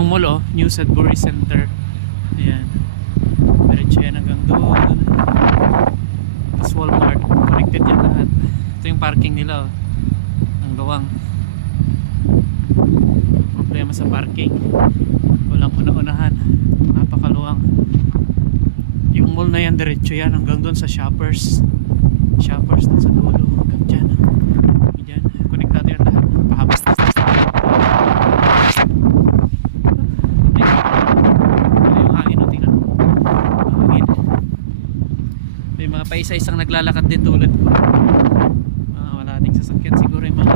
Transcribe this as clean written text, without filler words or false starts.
yung mall, oh, New Sudbury Center. Ayan, diretso yan hanggang doon. Tapos Walmart, connected yan lahat. Ito yung parking nila, oh, ang gawang. Problema sa parking, walang una-unahan, napakaluwang. Yung mall na yan, diretso yan hanggang doon sa Shoppers doon sa dulo, hanggang dyan. Dyan, konektado yan lahat. Pahabas na yung hangin, o, tingnan mo. Hangin. May mga paisa-isang naglalakad din tulad ko. Wala ding sasakyan siguro yung mga